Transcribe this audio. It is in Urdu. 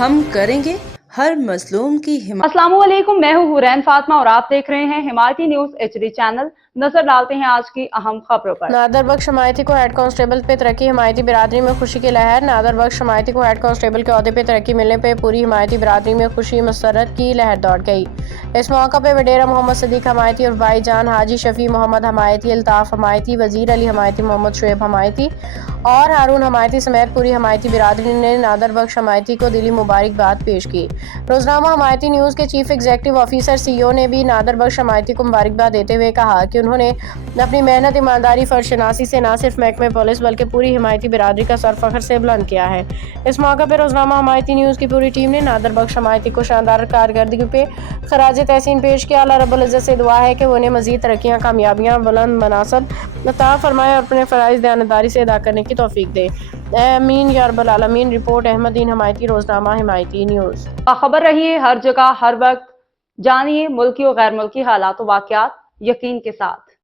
ہم کریں گے ہر مظلوم کی حمایت۔ السلام علیکم، میں ہوں حورین فاطمہ اور آپ دیکھ رہے ہیں حمایتی نیوز HD چینل۔ نظر ڈالتے ہیں آج کی اہم خبروں پر۔ نادر بخش حمایتی کو ہیڈ کانسٹیبل پہ ترقی، حمایتی برادری میں خوشی کی لہر۔ نادر بخش حمایتی کو ہیڈ کانسٹیبل کے عہدے پہ ترقی ملنے پہ پوری حمایتی برادری میں خوشی مسرت کی لہر دوڑ گئی۔ اس موقع پہ وڈیرا محمد صدیق حمایتی اور بھائی جان حاجی شفیع محمد حمایتی، الطاف حمایتی، وزیر علی حمایتی، محمد شعیب حمایتی اور ہارون حمایتی سمیت پوری حمایتی برادری نے نادر بخش حمایتی کو دلی مبارکباد پیش کی۔ روزنامہ حمایتی نیوز کے چیف ایگزیکٹو آفیسر CEO نے بھی نادر بخش حمایتی کو مبارکباد دیتے ہوئے کہا کہ انہوں نے اپنی محنت، ایمانداری، فرض شناسی سے نہ صرف محکمہ پولیس بلکہ پوری حمایتی برادری کا سر فخر سے بلند کیا ہے۔ اس موقع پہ روزنامہ حمایتی نیوز کی پوری ٹیم نے نادر بخش حمایتی کو شاندار کارکردگی پہ خراج تحسین پیش کیا۔ اللہ رب العزت سے دعا ہے کہ وہ انہیں مزید ترقیاں، کامیابیاں، بلند مناصب عطا فرمائے اور اپنے فرائض دیانتداری سے ادا کرنے کی توفیق دے۔ آمین یا رب العالمین۔ رپورٹ احمد دین حمایتی، روزنامہ حمایتی نیوز۔ باخبر رہیے ہر جگہ ہر وقت، جانیے ملکی و غیر ملکی حالات و واقعات یقین کے ساتھ۔